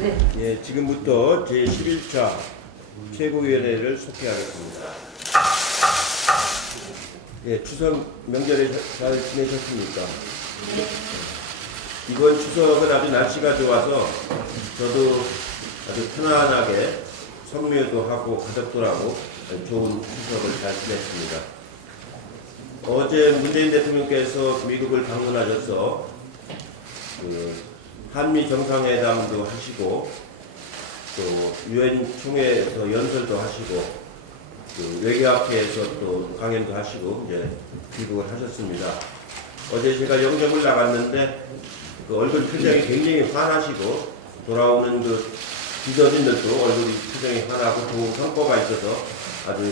네. 예, 지금부터 제11차 최고위원회를 속회하겠습니다. 예, 추석 명절에 잘 지내셨습니까? 네. 이번 추석은 아주 날씨가 좋아서 저도 아주 편안하게 성묘도 하고 가족들하고 좋은 추석을 잘 지냈습니다. 어제 문재인 대통령께서 미국을 방문하셔서 한미 정상회담도 하시고 또 유엔 총회에서 연설도 하시고 외교학회에서 또 강연도 하시고 이제 귀국을 하셨습니다. 어제 제가 영접을 나갔는데 얼굴 표정이 굉장히 환하시고 돌아오는 비서진들도 얼굴이 표정이 환하고 좋은 성과가 있어서 아주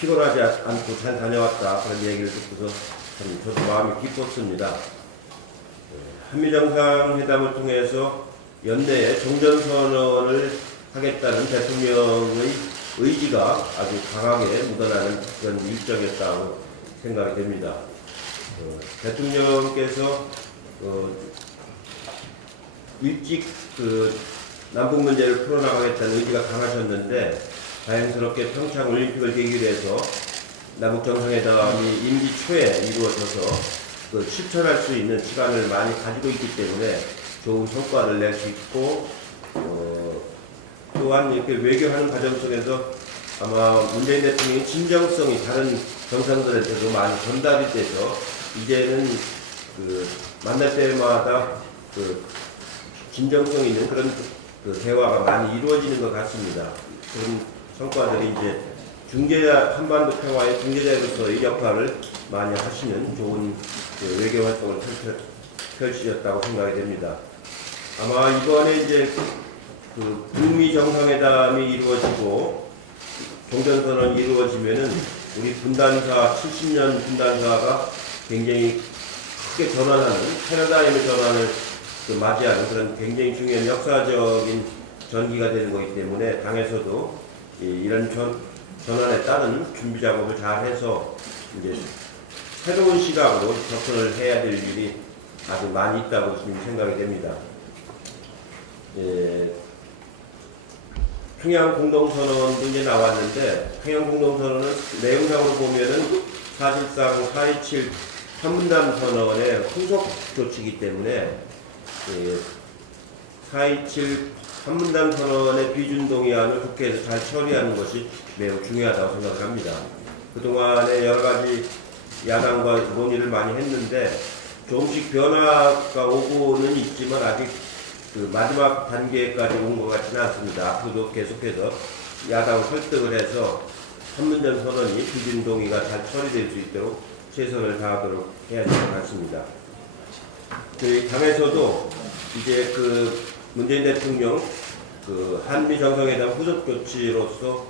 피곤하지 않고 잘 다녀왔다 그런 얘기를 듣고서 참 저도 마음이 기뻤습니다. 한미정상회담을 통해서 연내에 종전선언을 하겠다는 대통령의 의지가 아주 강하게 묻어나는 그런 일정이었다고 생각이 됩니다. 대통령께서 일찍 남북 문제를 풀어나가겠다는 의지가 강하셨는데 다행스럽게 평창 올림픽을 계기로 해서 남북 정상회담이 임기 초에 이루어져서 실천할 수 있는 시간을 많이 가지고 있기 때문에 좋은 성과를 낼 수 있고 또한 이렇게 외교하는 과정 속에서 아마 문재인 대통령의 진정성이 다른 정상들한테도 많이 전달이 돼서 이제는 만날 때마다 진정성 있는 그런 대화가 많이 이루어지는 것 같습니다. 그런 성과들이 이제 한반도 평화의 중재자로서의 역할을 많이 하시는 좋은 외교 활동을 펼치셨다고 생각이 됩니다. 아마 이번에 이제 북미 정상회담이 이루어지고 종전선언이 이루어지면은 우리 분단사 70년 분단사가 굉장히 크게 전환하는 패러다임의 전환을 맞이하는 그런 굉장히 중요한 역사적인 전기가 되는 거기 때문에 당에서도 이런 전환에 따른 준비 작업을 잘 해서 이제 새로운 시각으로 접근을 해야 될 일이 아주 많이 있다고 지금 생각이 됩니다. 평양 공동선언도 이제 나왔는데 평양 공동선언은 내용상으로 보면은 사실상 4.27 판문점 선언의 후속 조치이기 때문에 4.27 판문점 선언의 비준 동의안을 국회에서 잘 처리하는 것이 매우 중요하다고 생각합니다. 그동안에 여러 가지 야당과 논의를 많이 했는데 조금씩 변화가 오고는 있지만 아직 마지막 단계까지 온 것 같지는 않습니다. 앞으로도 계속해서 야당을 설득을 해서 판문점 선언이 비준 동의가 잘 처리될 수 있도록 최선을 다하도록 해야 될 것 같습니다. 저희 당에서도 이제 문재인 대통령 한미 정상회담 후속 조치로서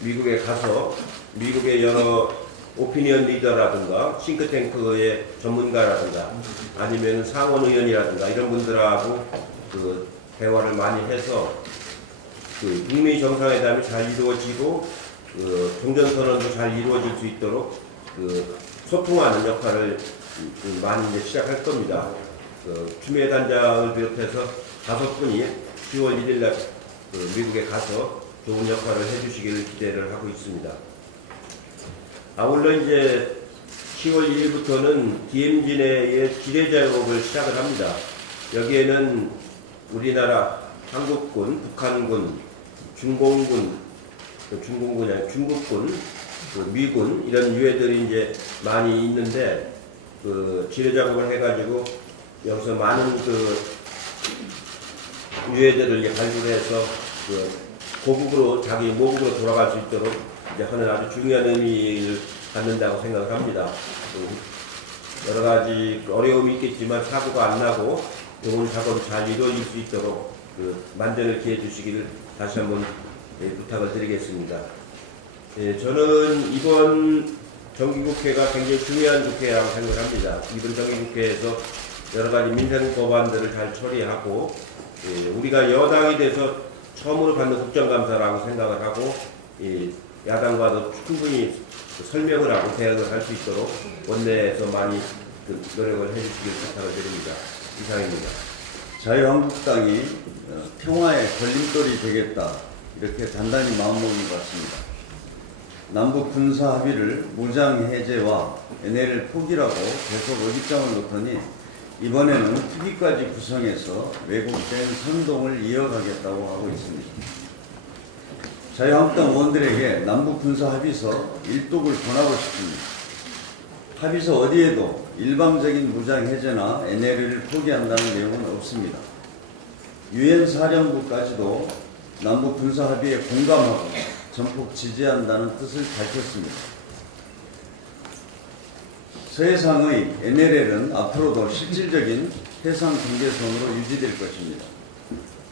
미국에 가서 미국의 여러 오피니언 리더라든가 싱크탱크의 전문가라든가 아니면 상원 의원이라든가 이런 분들하고 대화를 많이 해서 북미 정상회담이 잘 이루어지고 종전선언도 잘 이루어질 수 있도록 소통하는 역할을 많이 이제 시작할 겁니다. 추미애 단장을 비롯해서 5분이 10월 1일 날 미국에 가서 좋은 역할을 해주시기를 기대를 하고 있습니다. 아울러 이제 10월 1일부터는 DMZ 내의 지뢰 작업을 시작을 합니다. 여기에는 우리나라 한국군, 북한군, 중공군이 아니라 중국군, 미군 이런 유해들이 이제 많이 있는데 지뢰 작업을 해가지고 여기서 많은 유해들을 이제 발굴해서 고국으로 자기 모국으로 돌아갈 수 있도록 이제 하는 아주 중요한 의미를 갖는다고 생각을 합니다. 여러 가지 어려움이 있겠지만 사고가 안 나고 좋은 작업이 잘 이루어질 수 있도록 만전을 기해 주시기를 다시 한번 부탁을 드리겠습니다. 저는 이번 정기국회가 굉장히 중요한 국회라고 생각합니다. 이번 정기국회에서 여러 가지 민생 법안들을 잘 처리하고 우리가 여당이 돼서 처음으로 받는 국정감사라고 생각을 하고 야당과도 충분히 설명을 하고 대응을 할 수 있도록 원내에서 많이 노력을 해주시길 부탁을 드립니다. 이상입니다. 자유한국당이 평화의 걸림돌이 되겠다 이렇게 단단히 마음먹은 것 같습니다. 남북 군사 합의를 무장 해제와 NLL 포기라고 계속 의기장을 놓더니 이번에는 특위까지 구성해서 왜곡된 선동을 이어가겠다고 하고 있습니다. 자유한국당 의원들에게 남북 군사 합의서 일독을 권하고 싶습니다. 합의서 어디에도 일방적인 무장 해제나 NLL을 포기한다는 내용은 없습니다. 유엔 사령부까지도 남북 군사 합의에 공감하고 전폭 지지한다는 뜻을 밝혔습니다. 서해상의 NLL은 앞으로도 실질적인 해상 경계선으로 유지될 것입니다.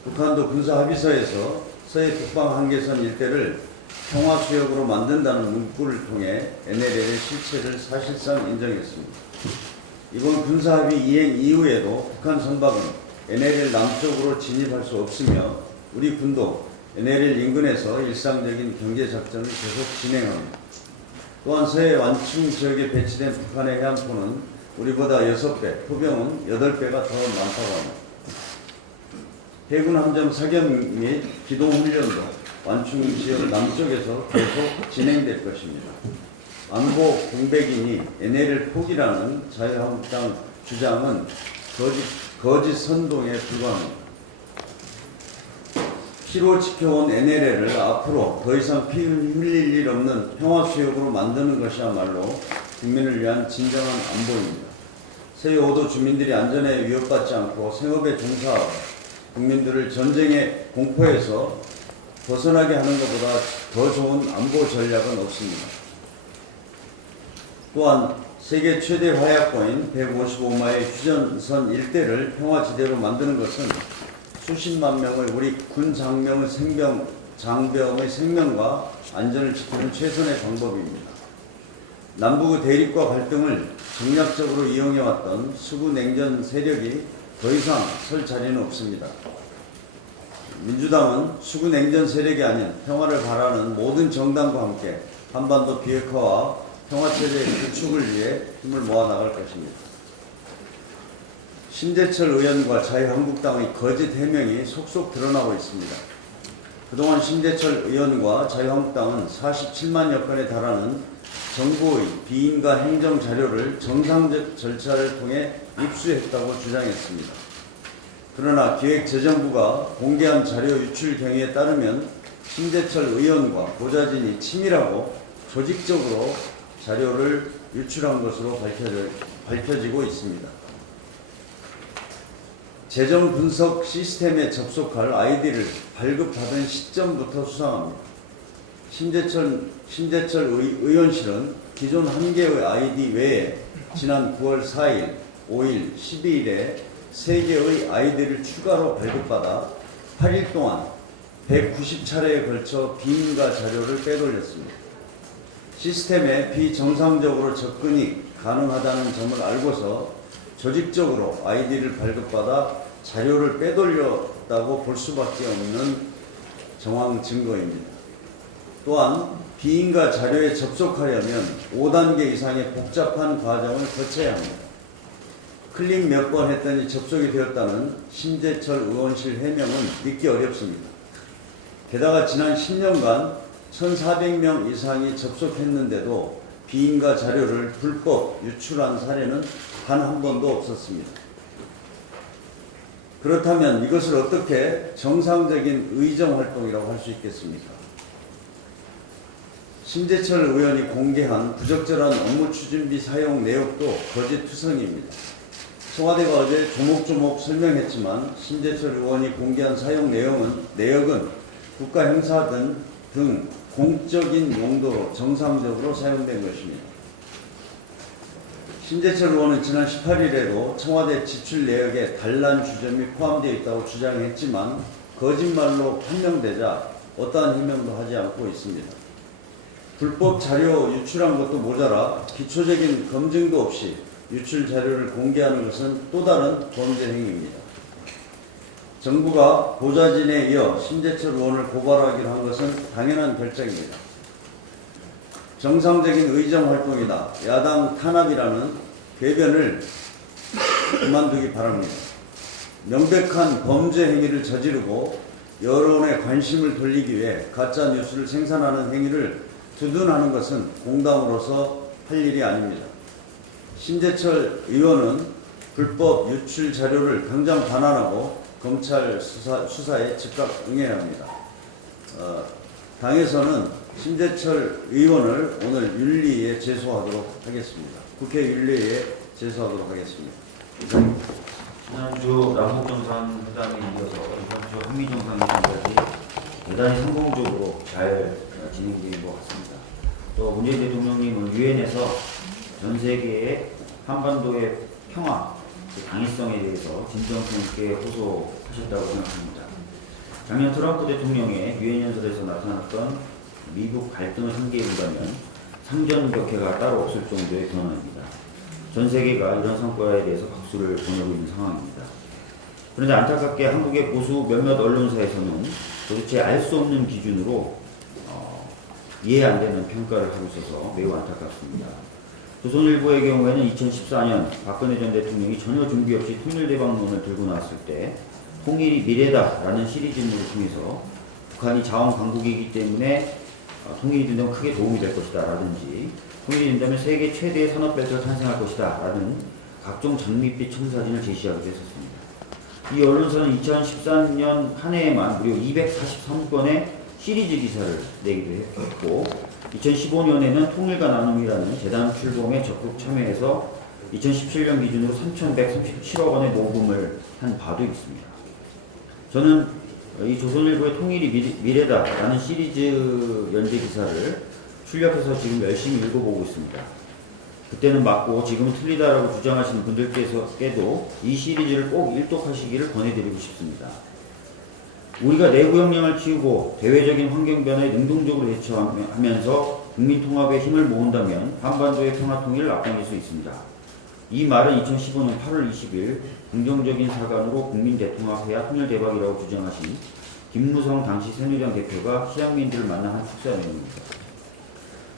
북한도 군사 합의서에서 서해 북방 한계선 일대를 평화수역으로 만든다는 문구를 통해 NLL의 실체를 사실상 인정했습니다. 이번 군사합의 이행 이후에도 북한 선박은 NLL 남쪽으로 진입할 수 없으며 우리 군도 NLL 인근에서 일상적인 경제작전을 계속 진행합니다. 또한 서해 완충 지역에 배치된 북한의 해안포는 우리보다 6배, 포병은 8배가 더 많다고 합니다. 해군 함정 사격 및 기동 훈련도 완충 지역 남쪽에서 계속 진행될 것입니다. 안보 공백이니 NLL 포기라는 자유한국당 주장은 거짓 선동에 불과합니다. 피로 지켜온 NLL을 앞으로 더 이상 피 흘릴 일 없는 평화수역으로 만드는 것이야말로 국민을 위한 진정한 안보입니다. 서해 5도 주민들이 안전에 위협받지 않고 생업에 종사하고 국민들을 전쟁의 공포에서 벗어나게 하는 것보다 더 좋은 안보 전략은 없습니다. 또한 세계 최대 화약고인 155마일 휴전선 일대를 평화지대로 만드는 것은 수십만 명의 우리 군 장병의 생명과 안전을 지키는 최선의 방법입니다. 남북의 대립과 갈등을 정략적으로 이용해왔던 수구 냉전 세력이 더 이상 설 자리는 없습니다. 민주당은 수구 냉전 세력이 아닌 평화를 바라는 모든 정당과 함께 한반도 비핵화와 평화체제 구축을 위해 힘을 모아 나갈 것입니다. 심재철 의원과 자유한국당의 거짓 해명이 속속 드러나고 있습니다. 그동안 심재철 의원과 자유한국당은 47만여 건에 달하는 정부의 비인가 행정 자료를 정상적 절차를 통해 입수했다고 주장했습니다. 그러나 기획재정부가 공개한 자료 유출 경위에 따르면 심재철 의원과 보좌진이 치밀하고 조직적으로 자료를 유출한 것으로 밝혀지고 있습니다. 재정 분석 시스템에 접속할 아이디를 발급받은 시점부터 수상합니다. 심재철 의원실은 기존 1개의 아이디 외에 지난 9월 4일, 5일, 12일에 3개의 아이디를 추가로 발급받아 8일 동안 190차례에 걸쳐 비인가 자료를 빼돌렸습니다. 시스템에 비정상적으로 접근이 가능하다는 점을 알고서 조직적으로 아이디를 발급받아 자료를 빼돌렸다고 볼 수밖에 없는 정황 증거입니다. 또한 비인가 자료에 접속하려면 5단계 이상의 복잡한 과정을 거쳐야 합니다. 클릭 몇 번 했더니 접속이 되었다는 심재철 의원실 해명은 믿기 어렵습니다. 게다가 지난 10년간 1,400명 이상이 접속했는데도 비인가 자료를 불법 유출한 사례는 단 한 번도 없었습니다. 그렇다면 이것을 어떻게 정상적인 의정활동이라고 할 수 있겠습니까? 심재철 의원이 공개한 부적절한 업무 추진비 사용 내역도 거짓투성입니다. 청와대가 어제 조목조목 설명했지만 심재철 의원이 공개한 사용 내역은 국가 행사 등 공적인 용도로 정상적으로 사용된 것입니다. 심재철 의원은 지난 18일에도 청와대 지출 내역에 단란 주점이 포함되어 있다고 주장했지만 거짓말로 판명되자 어떠한 해명도 하지 않고 있습니다. 불법 자료 유출한 것도 모자라 기초적인 검증도 없이 유출 자료를 공개하는 것은 또 다른 범죄 행위입니다. 정부가 보좌진에 이어 심재철 의원을 고발하기로 한 것은 당연한 결정입니다. 정상적인 의정 활동이다. 야당 탄압이라는 궤변을 그만두기 바랍니다. 명백한 범죄 행위를 저지르고 여론의 관심을 돌리기 위해 가짜 뉴스를 생산하는 행위를 두둔하는 것은 공당으로서 할 일이 아닙니다. 신재철 의원은 불법 유출 자료를 당장 반환하고 검찰 수사에 즉각 응해야 합니다. 당에서는 신재철 의원을 오늘 윤리위에 제소하도록 하겠습니다. 국회 윤리위에 제소하도록 하겠습니다. 지난주 남북정상회담에 이어서 이번 주 한미정상회담까지 대단히 성공적으로 잘 진행된 것 같습니다. 또 문재인 대통령님은 유엔에서 전 세계의 한반도의 평화, 당위성에 대해서 진정성 있게 호소하셨다고 생각합니다. 작년 트럼프 대통령의 유엔 연설에서 나타났던 미국 갈등을 상기해 본다면 상전격해가 따로 없을 정도의 변화입니다. 전 세계가 이런 성과에 대해서 박수를 보내고 있는 상황입니다. 그런데 안타깝게 한국의 보수 몇몇 언론사에서는 도대체 알 수 없는 기준으로 이해 안 되는 평가를 하고 있어서 매우 안타깝습니다. 조선일보의 경우에는 2014년 박근혜 전 대통령이 전혀 준비 없이 통일대박론을 들고 나왔을 때 통일이 미래다라는 시리즈물을 통해서 북한이 자원 강국이기 때문에 통일이 된다면 크게 도움이 될 것이다 라든지 통일이 된다면 세계 최대의 산업벨트가 탄생할 것이다 라는 각종 장밋빛 첨사진을 제시하기도 했었습니다. 이 언론사는 2013년 한 해에만 무려 243건의 시리즈 기사를 내기도 했고 2015년에는 통일과 나눔이라는 재단 출범에 적극 참여해서 2017년 기준으로 3,137억 원의 모금을 한 바도 있습니다. 저는 이 조선일보의 통일이 미래다라는 시리즈 연재 기사를 출력해서 지금 열심히 읽어보고 있습니다. 그때는 맞고 지금은 틀리다라고 주장하시는 분들께서도 이 시리즈를 꼭 일독하시기를 권해드리고 싶습니다. 우리가 내부 역량을 키우고 대외적인 환경 변화에 능동적으로 대처하면서 국민 통합에 힘을 모은다면 한반도의 평화 통일을 앞당길 수 있습니다. 이 말은 2015년 8월 20일 긍정적인 사관으로 국민 대통합해야 통일 대박이라고 주장하신 김무성 당시 새누리당 대표가 시장민들을 만난 한 축사 내용입니다.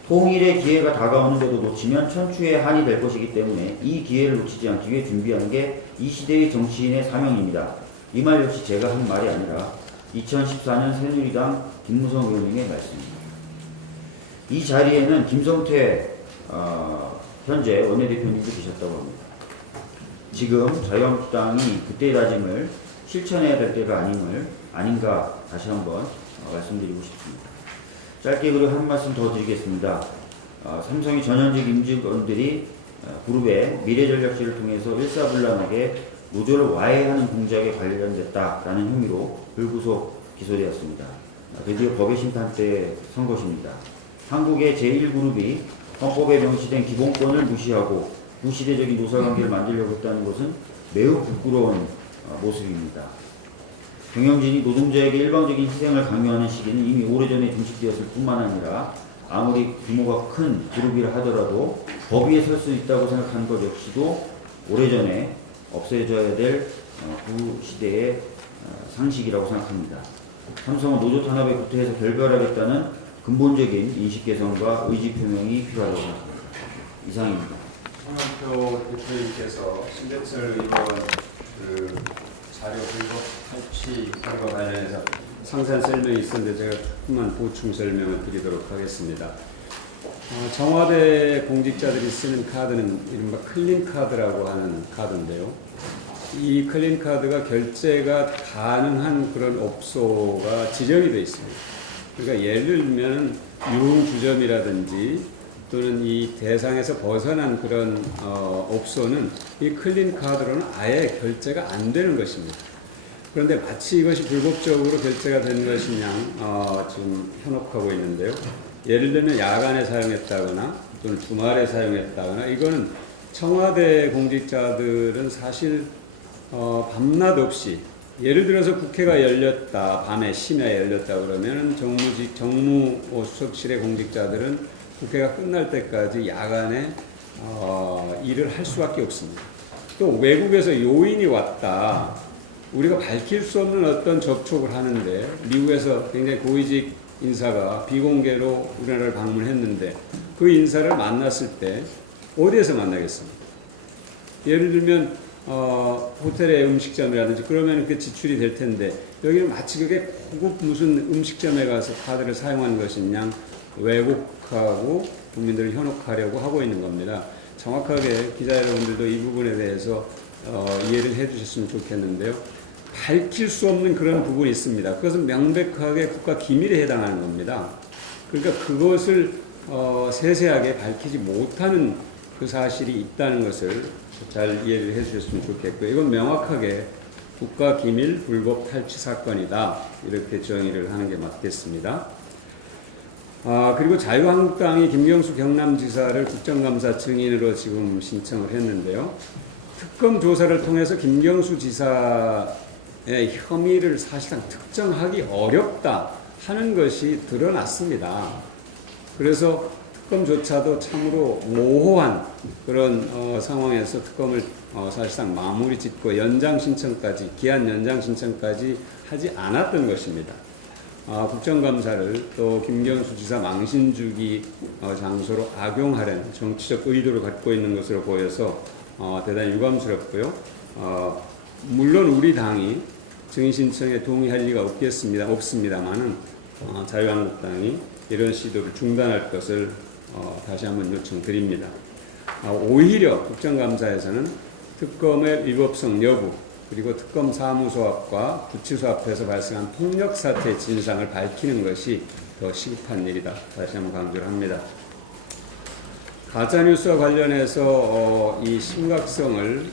통일의 기회가 다가오는데도 놓치면 천추의 한이 될 것이기 때문에 이 기회를 놓치지 않기 위해 준비하는 게 이 시대의 정치인의 사명입니다. 이 말 역시 제가 한 말이 아니라 2014년 새누리당 김무성 의원님의 말씀입니다. 이 자리에는 김성태 현재 원내대표님도 계셨다고 합니다. 지금 자유한국당이 그때의 다짐을 실천해야 될 때가 아닌가 다시 한번 말씀드리고 싶습니다. 짧게 그리고 한 말씀 더 드리겠습니다. 삼성의 전현직 임직원들이 그룹의 미래전략실을 통해서 일사불란하게 노조를 와해하는 공작에 관련됐다라는 혐의로 불구속 기소되었습니다. 드디어 법의 심판대에 선 것입니다. 한국의 제1그룹이 헌법에 명시된 기본권을 무시하고 구시대적인 노사관계를 만들려고 했다는 것은 매우 부끄러운 모습입니다. 경영진이 노동자에게 일방적인 희생을 강요하는 시기는 이미 오래전에 종식되었을 뿐만 아니라 아무리 규모가 큰 그룹이라 하더라도 법 위에 설 수 있다고 생각하는 것 역시도 오래전에 없애져야 될 구시대의 상식이라고 생각합니다. 삼성은 노조 탄압에 구태해서 결별하겠다는 근본적인 인식 개선과 의지 표명이 필요하다고 생각합니다. 이상입니다. 홍영표 대표님께서 신재철 의원 자료 불법 탈취과 관련해서 상세한 설명이 있었는데 제가 조금만 보충 설명을 드리도록 하겠습니다. 청와대 공직자들이 쓰는 카드는 이른바 클린카드라고 하는 카드인데요. 이 클린카드가 결제가 가능한 그런 업소가 지정이 되어 있습니다. 그러니까 예를 들면 유흥주점이라든지 또는 이 대상에서 벗어난 그런 업소는 이 클린카드로는 아예 결제가 안 되는 것입니다. 그런데 마치 이것이 불법적으로 결제가 된 것이냐 지금 현혹하고 있는데요. 예를 들면 야간에 사용했다거나 또는 주말에 사용했다거나 이거는 청와대 공직자들은 사실 밤낮 없이 예를 들어서 국회가 열렸다, 밤에 심야에 열렸다 그러면 정무수석실의 공직자들은 국회가 끝날 때까지 야간에 일을 할 수밖에 없습니다. 또 외국에서 요인이 왔다, 우리가 밝힐 수 없는 어떤 접촉을 하는데 미국에서 굉장히 고위직 인사가 비공개로 우리나라를 방문했는데 그 그 인사를 만났을 때 어디에서 만나겠습니까? 예를 들면 호텔의 음식점이라든지 그러면 그 지출이 될 텐데 여기는 마치 그게 고급 무슨 음식점에 가서 카드를 사용하는 것이냐 왜곡하고 국민들을 현혹하려고 하고 있는 겁니다. 정확하게 기자 여러분들도 이 부분에 대해서 이해를 해 주셨으면 좋겠는데요. 밝힐 수 없는 그런 부분이 있습니다. 그것은 명백하게 국가 기밀에 해당하는 겁니다. 그러니까 그것을 세세하게 밝히지 못하는 그 사실이 있다는 것을 잘 이해를 해 주셨으면 좋겠고요. 이건 명확하게 국가 기밀 불법 탈취 사건이다. 이렇게 정의를 하는 게 맞겠습니다. 그리고 자유한국당이 김경수 경남지사를 국정감사 증인으로 지금 신청을 했는데요. 특검 조사를 통해서 김경수 지사의 혐의를 사실상 특정하기 어렵다 하는 것이 드러났습니다. 그래서 특검조차도 참으로 모호한 그런 상황에서 특검을 사실상 마무리 짓고 연장 신청까지, 기한 연장 신청까지 하지 않았던 것입니다. 국정감사를 또 김경수 지사 망신주기 장소로 악용하려는 정치적 의도를 갖고 있는 것으로 보여서 대단히 유감스럽고요. 물론 우리 당이 증인 신청에 동의할 리가 없습니다만은 자유한국당이 이런 시도를 중단할 것을 다시 한번 요청드립니다. 오히려 국정감사에서는 특검의 위법성 여부 그리고 특검 사무소 앞과 구치소 앞에서 발생한 폭력 사태의 진상을 밝히는 것이 더 시급한 일이다. 다시 한번 강조를 합니다. 가짜뉴스와 관련해서 이 심각성을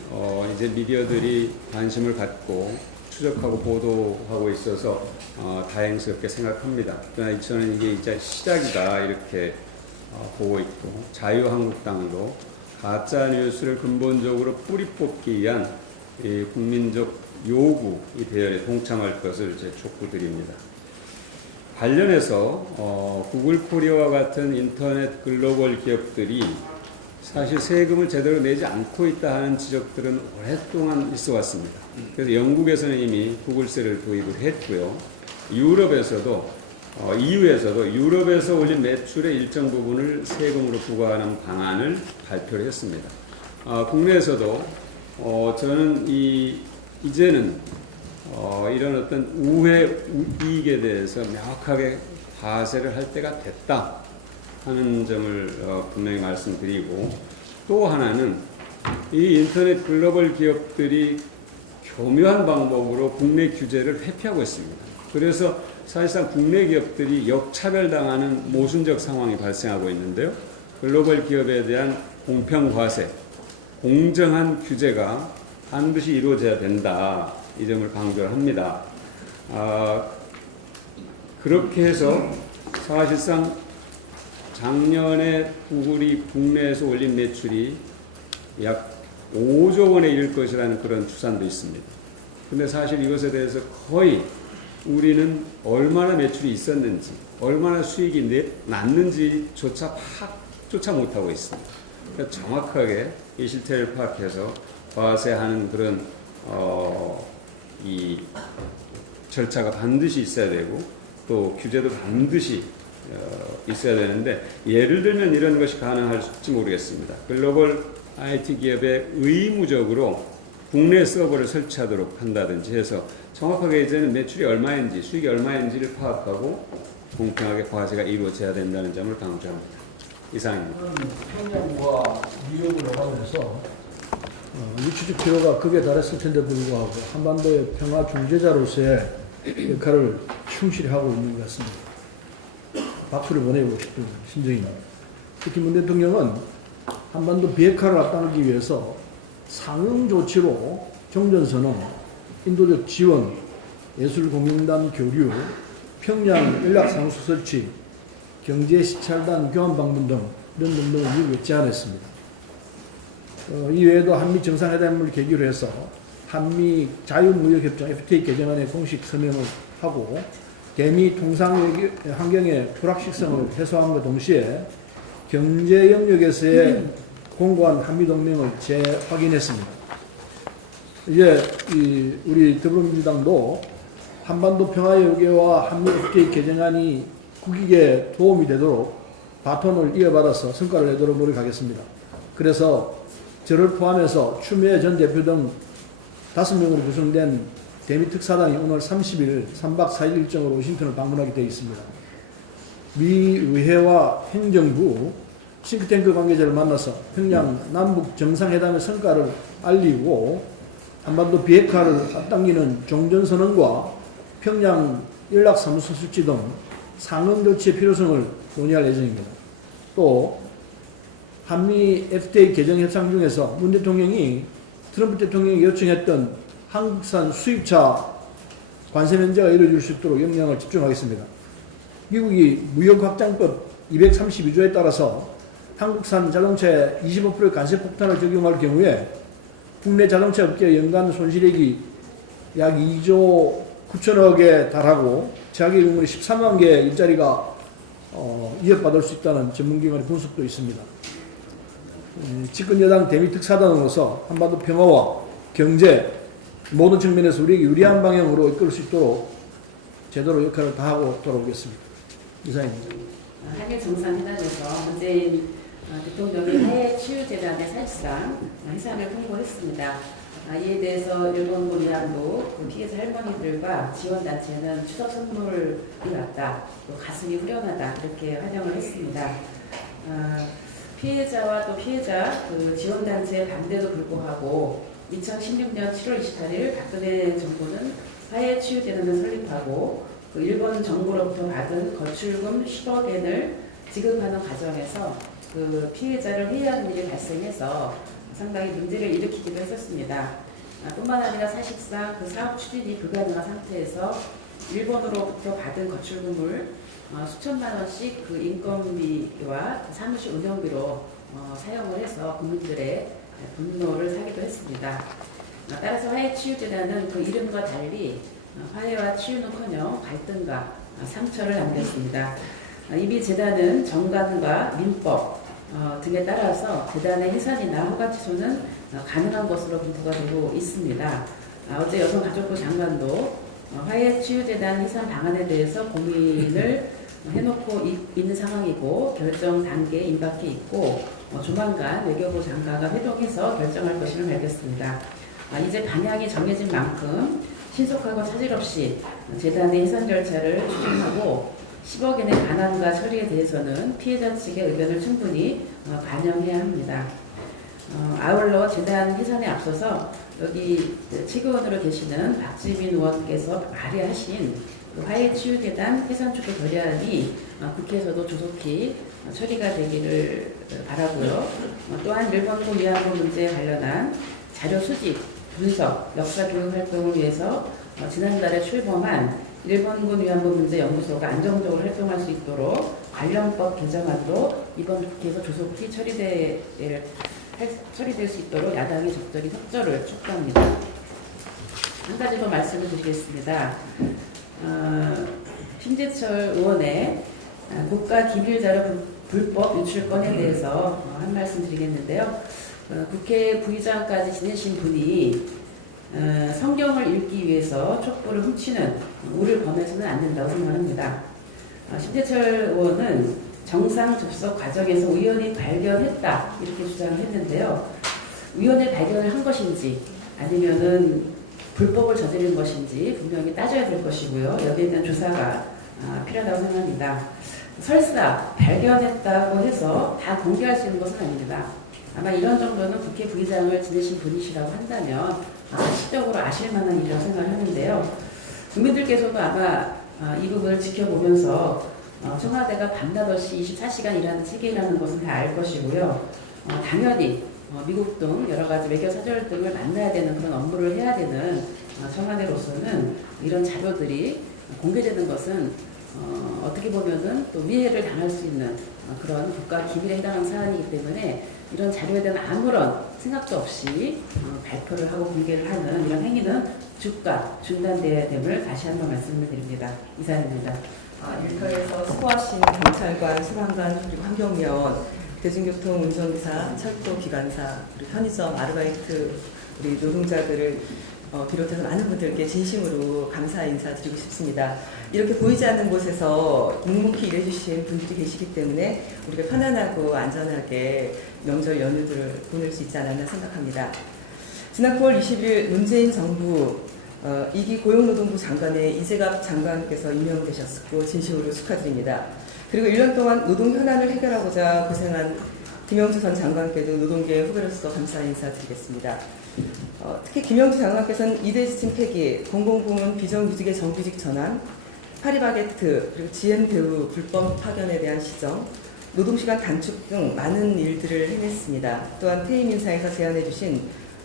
이제 미디어들이 관심을 갖고 추적하고 보도하고 있어서 다행스럽게 생각합니다. 그러나 저는 이게 이제 시작이다 이렇게 보고 있고 자유한국당도 가짜뉴스를 근본적으로 뿌리 뽑기 위한 이 국민적 요구 이 대열에 동참할 것을 제 촉구드립니다. 관련해서 구글 코리아와 같은 인터넷 글로벌 기업들이 사실 세금을 제대로 내지 않고 있다 하는 지적들은 오랫동안 있어 왔습니다. 그래서 영국에서는 이미 구글세를 도입을 했고요. 유럽에서도 EU에서도 유럽에서 올린 매출의 일정 부분을 세금으로 부과하는 방안을 발표를 했습니다. 국내에서도 저는 이제는 이런 어떤 우회 이익에 대해서 명확하게 과세를 할 때가 됐다 하는 점을 분명히 말씀드리고 또 하나는 이 인터넷 글로벌 기업들이 교묘한 방법으로 국내 규제를 회피하고 있습니다. 그래서 사실상 국내 기업들이 역차별당하는 모순적 상황이 발생하고 있는데요. 글로벌 기업에 대한 공평과세, 공정한 규제가 반드시 이루어져야 된다. 이 점을 강조를 합니다. 그렇게 해서 사실상 작년에 구글이 국내에서 올린 매출이 약 5조 원에 이를 것이라는 그런 추산도 있습니다. 근데 사실 이것에 대해서 거의 우리는 얼마나 매출이 있었는지, 얼마나 수익이 났는지조차 파악조차 못하고 있습니다. 그러니까 정확하게 이 실태를 파악해서 과세하는 그런 이 절차가 반드시 있어야 되고 또 규제도 반드시 있어야 되는데 예를 들면 이런 것이 가능할지 모르겠습니다. 글로벌 IT 기업에 의무적으로 국내 서버를 설치하도록 한다든지 해서 정확하게 이제는 매출이 얼마인지 수익이 얼마인지를 파악하고 공평하게 과세가 이루어져야 된다는 점을 강조합니다. 이상입니다. 평양과 뉴욕을 오가면서 유치적 필요가 극에 달했을 텐데 불구하고 한반도의 평화 중재자로서의 역할을 충실히 하고 있는 것 같습니다. 박수를 보내고 싶은 심정입니다. 특히 문 대통령은 한반도 비핵화를 앞당기기 위해서 상응 조치로 종전선언, 인도적 지원, 예술공연단 교류, 평양 연락상수 설치, 경제시찰단 교환 방문 등 이런 등등을 미국에 제안했습니다. 이 외에도 한미 정상회담을 계기로 해서 한미 자유무역협정 FTA 개정안에 공식 서명을 하고 대미 통상 환경의 불확실성을 해소함과 동시에 경제 영역에서의 공고한 한미동맹을 재확인했습니다. 이제 우리 더불어민주당도 한반도 평화협의회와 한미 FTA 개정안이 국익에 도움이 되도록 바톤을 이어받아서 성과를 내도록 노력하겠습니다. 그래서 저를 포함해서 추미애 전 대표 등 5명으로 구성된 대미특사단이 오늘 30일 3박 4일 일정으로 워싱턴을 방문하게 되어 있습니다. 미 의회와 행정부, 싱크탱크 관계자를 만나서 평양 남북 정상회담의 성과를 알리고 한반도 비핵화를 앞당기는 종전선언과 평양 연락사무소 설치 등 상응 조치의 필요성을 논의할 예정입니다. 또 한미 FTA 개정 협상 중에서 문 대통령이 트럼프 대통령이 요청했던 한국산 수입차 관세 면제가 이루어질 수 있도록 역량을 집중하겠습니다. 미국이 무역확장법 232조에 따라서 한국산 자동차에 25%의 관세 폭탄을 적용할 경우에 국내 자동차 업계 연간 손실액이 약 2조 9천억에 달하고 자기 의문이 13만 개의 일자리가 이어받을 수 있다는 전문기관의 분석도 있습니다. 집권 여당 대미특사단으로서 한반도 평화와 경제 모든 측면에서 우리에게 유리한 방향으로 이끌 수 있도록 제대로 역할을 다하고 돌아오겠습니다. 이상입니다. 한일 정상회담에서 문재인 대통령이 하해 치유재단에 사실상 해산을 통보했습니다. 이에 대해서 일본군 위안부 피해자 할머니들과 지원단체는 추석 선물이 왔다, 또 가슴이 후련하다 이렇게 환영을 했습니다. 피해자와 또 피해자 지원단체의 반대도 불구하고 2016년 7월 28일 박근혜 정부는 하해치유재단을 설립하고 일본 정부로부터 받은 거출금 10억 엔을 지급하는 과정에서 피해자를 회유하는 일이 발생해서 상당히 문제를 일으키기도 했었습니다. 뿐만 아니라 사실상 사업 추진이 불가능한 상태에서 일본으로부터 받은 거출금을 수천만 원씩 인건비와 사무실 운영비로 사용을 해서 국민들의 분노를 사기도 했습니다. 따라서 화해치유재단은 이름과 달리 화해와 치유는커녕 갈등과 상처를 남겼습니다. 이미 재단은 정관과 민법 등에 따라서 재단의 해산이나 허가 취소는 가능한 것으로 검토가 되고 있습니다. 어제 여성가족부 장관도 화해치유재단 해산 방안에 대해서 고민을 해놓고 있는 상황이고 결정 단계에 임박해 있고 조만간 외교부 장관과 회동해서 결정할 것임을 밝혔습니다. 이제 방향이 정해진 만큼 신속하고 차질 없이 재단의 해산 절차를 추진하고 10억 엔의 반환과 처리에 대해서는 피해자 측의 의견을 충분히 반영해야 합니다. 아울러 재단 해산에 앞서서 여기 최고원으로 계시는 박지민 의원께서 발의하신 화해치유재단 해산축소 결의안이 국회에서도 조속히 처리가 되기를 바라고요. 또한 일본군 위안부 문제에 관련한 자료 수집, 분석, 역사 교육 활동을 위해서 지난달에 출범한 일본군 위안부 문제 연구소가 안정적으로 활동할 수 있도록 관련법 개정안도 이번 국회에서 조속히 처리될 수 있도록 야당이 적절히 협조를 촉구합니다. 한 가지 더 말씀을 드리겠습니다. 심재철 의원의 국가기밀자료 불법 유출건에 대해서 한 말씀 드리겠는데요. 국회 부의장까지 지내신 분이 성경을 읽기 위해서 촛불을 훔치는 우를 범해서는 안 된다고 생각합니다. 심재철 의원은 정상 접속 과정에서 우연히 발견했다 이렇게 주장을 했는데요. 우연히 발견을 한 것인지 아니면은 불법을 저지른 것인지 분명히 따져야 될 것이고요. 여기에 대한 조사가 필요하다고 생각합니다. 설사 발견했다고 해서 다 공개할 수 있는 것은 아닙니다. 아마 이런 정도는 국회 부의장을 지내신 분이시라고 한다면 시적으로 아실 만한 일이라고 생각하는데요. 국민들께서도 아마 이 부분을 지켜보면서 청와대가 밤낮 없이 24시간 일하는 체계라는 것은 다 알 것이고요. 당연히 미국 등 여러 가지 외교 사절 등을 만나야 되는 그런 업무를 해야 되는 청와대로서는 이런 자료들이 공개되는 것은 어떻게 보면은 또 위해를 당할 수 있는 그런 국가 기밀에 해당하는 사안이기 때문에 이런 자료에 대한 아무런 생각도 없이 발표를 하고 공개를 하는 이런 행위는 즉각 중단돼야 됨을 다시 한번 말씀을 드립니다. 이상입니다. 일터에서 수고하신 경찰관, 소방관, 그리고 환경위원, 대중교통 운전기사, 철도 기관사, 그리고 편의점 아르바이트 우리 노동자들을 비롯해서 많은 분들께 진심으로 감사 인사드리고 싶습니다. 이렇게 보이지 않는 곳에서 묵묵히 일해주신 분들이 계시기 때문에 우리가 편안하고 안전하게 명절 연휴들을 보낼 수 있지 않았나 생각합니다. 지난 9월 20일 문재인 정부 2기 고용노동부 장관의 이재갑 장관께서 임명되셨고 진심으로 축하드립니다. 그리고 1년 동안 노동 현안을 해결하고자 고생한 김영주 전 장관께도 노동계의 후배로서 감사 인사드리겠습니다. 특히 김영주 장관께서는 이대 지침 폐기, 공공부문 비정규직의 정규직 전환, 파리바게트, 그리고 GM 배우 불법 파견에 대한 시정, 노동시간 단축 등 많은 일들을 해냈습니다. 또한 퇴임 인사에서 제안해 주신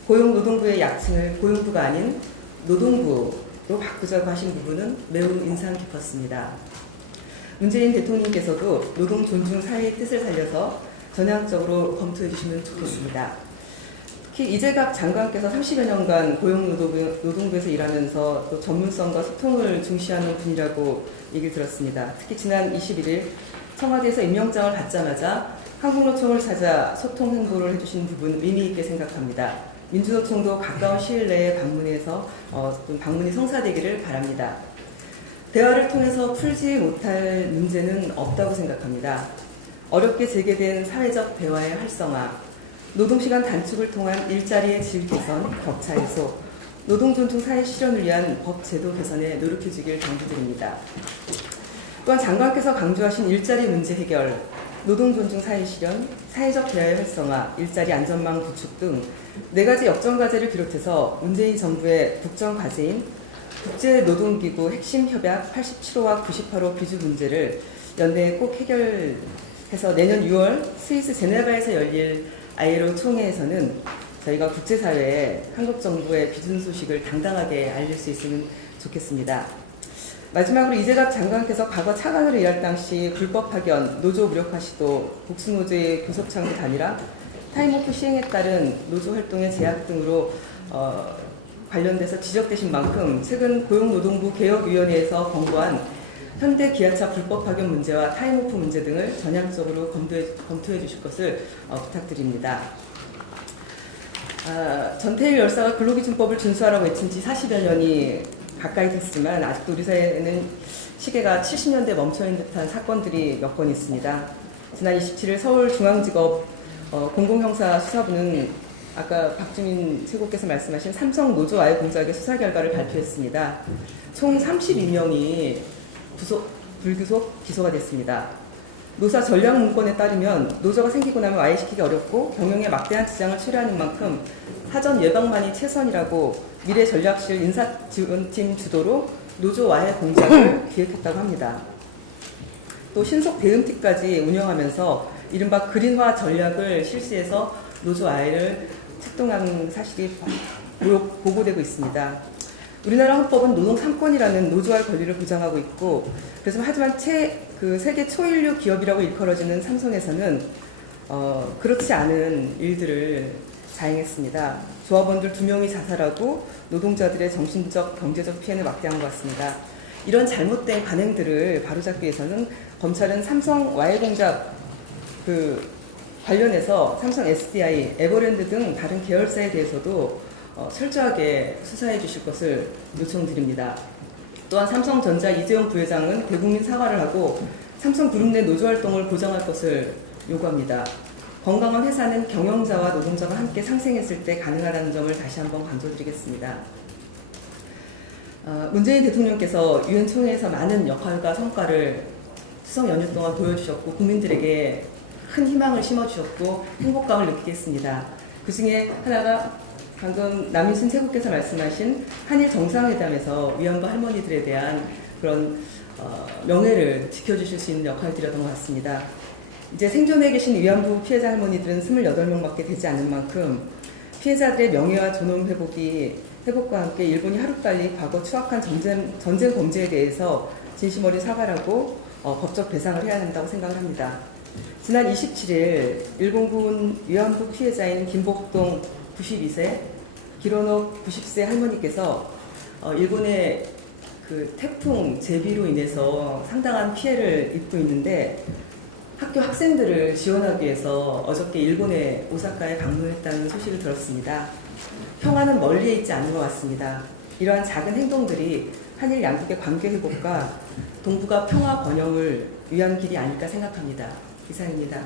고용노동부의 약칭을 고용부가 아닌 노동부로 바꾸자고 하신 부분은 매우 인상 깊었습니다. 문재인 대통령께서도 노동 존중 사회의 뜻을 살려서 전향적으로 검토해 주시면 좋겠습니다. 특히 이재갑 장관께서 30여 년간 고용노동부에서 일하면서 또 전문성과 소통을 중시하는 분이라고 얘기를 들었습니다. 특히 지난 21일 청와대에서 임명장을 받자마자 한국노총을 찾아 소통 행보를 해주신 부분 의미 있게 생각합니다. 민주노총도 가까운 시일 내에 방문해서 방문이 성사되기를 바랍니다. 대화를 통해서 풀지 못할 문제는 없다고 생각합니다. 어렵게 재개된 사회적 대화의 활성화, 노동시간 단축을 통한 일자리의 질 개선, 격차 해소, 노동존중 사회 실현을 위한 법 제도 개선에 노력해 주길 당부드립니다. 또한 장관께서 강조하신 일자리 문제 해결, 노동존중 사회 실현, 사회적 대화의 활성화, 일자리 안전망 구축 등 4가지 역정과제를 비롯해서 문재인 정부의 국정과제인 국제노동기구 핵심 협약 87호와 98호 비주 문제를 연내에 꼭 해결해서 내년 6월 스위스 제네바에서 열릴 ILO 총회에서는 저희가 국제사회에 한국 정부의 비준 소식을 당당하게 알릴 수 있으면 좋겠습니다. 마지막으로 이재갑 장관께서 과거 차관으로 일할 당시 불법 파견, 노조 무력화 시도, 복수노조의 교섭 창구 단일화, 타임오프 시행에 따른 노조 활동의 제약 등으로 관련돼서 지적되신 만큼 최근 고용노동부 개혁위원회에서 권고한 현대 기아차 불법 파견 문제와 타임오프 문제 등을 전향적으로 검토해 주실 것을 부탁드립니다. 전태일 열사가 근로기준법을 준수하라고 외친 지 40여 년이 가까이 됐지만 아직도 우리 사회에는 시계가 70년대에 멈춰있는 듯한 사건들이 몇 건 있습니다. 지난 27일 서울중앙지법 공공형사수사부는 아까 박주민 최고께서 말씀하신 삼성 노조와의 공작의 수사 결과를 발표했습니다. 총 32명이 불구속 기소가 됐습니다. 노사 전략 문건에 따르면 노조가 생기고 나면 와해시키기 어렵고 경영에 막대한 지장을 초래하는 만큼 사전 예방만이 최선이라고 미래전략실 인사지원팀 주도로 노조 와해 공작을 기획했다고 합니다. 또 신속 대응팀까지 운영하면서 이른바 그린화 전략을 실시해서 노조 와해를策动한 사실이 보고되고 있습니다. 우리나라 헌법은 노동 3권이라는 노조와의 권리를 보장하고 있고, 그래서 하지만 세계 초인류 기업이라고 일컬어지는 삼성에서는 그렇지 않은 일들을 자행했습니다. 조합원들 2명이 자살하고 노동자들의 정신적, 경제적 피해는 막대한 것 같습니다. 이런 잘못된 관행들을 바로잡기 위해서는 검찰은 삼성 와해 공작 관련해서 삼성 SDI, 에버랜드 등 다른 계열사에 대해서도 철저하게 수사해 주실 것을 요청드립니다. 또한 삼성전자 이재용 부회장은 대국민 사과를 하고 삼성그룹 내 노조 활동을 보장할 것을 요구합니다. 건강한 회사는 경영자와 노동자가 함께 상생했을 때 가능하다는 점을 다시 한번 강조드리겠습니다. 문재인 대통령께서 유엔 총회에서 많은 역할과 성과를 추석 연휴 동안 보여주셨고 국민들에게 큰 희망을 심어주셨고 행복감을 느끼게 했습니다. 그 중에 하나가 방금 남인순 최고께서 말씀하신 한일 정상회담에서 위안부 할머니들에 대한 그런 명예를 지켜주실 수 있는 역할들이었던 것 같습니다. 이제 생존해 계신 위안부 피해자 할머니들은 28명밖에 되지 않는 만큼 피해자들의 명예와 존엄 회복과 함께 일본이 하루빨리 과거 추악한 전쟁 범죄에 대해서 진심 어린 사과를 하고 법적 배상을 해야 한다고 생각을 합니다. 지난 27일 일본군 위안부 피해자인 김복동 92세, 기로노 90세 할머니께서 일본의 태풍 제비로 인해서 상당한 피해를 입고 있는데 학교 학생들을 지원하기 위해서 어저께 일본의 오사카에 방문했다는 소식을 들었습니다. 평화는 멀리에 있지 않은 것 같습니다. 이러한 작은 행동들이 한일 양국의 관계 회복과 동북아 평화 번영을 위한 길이 아닐까 생각합니다. 이상입니다.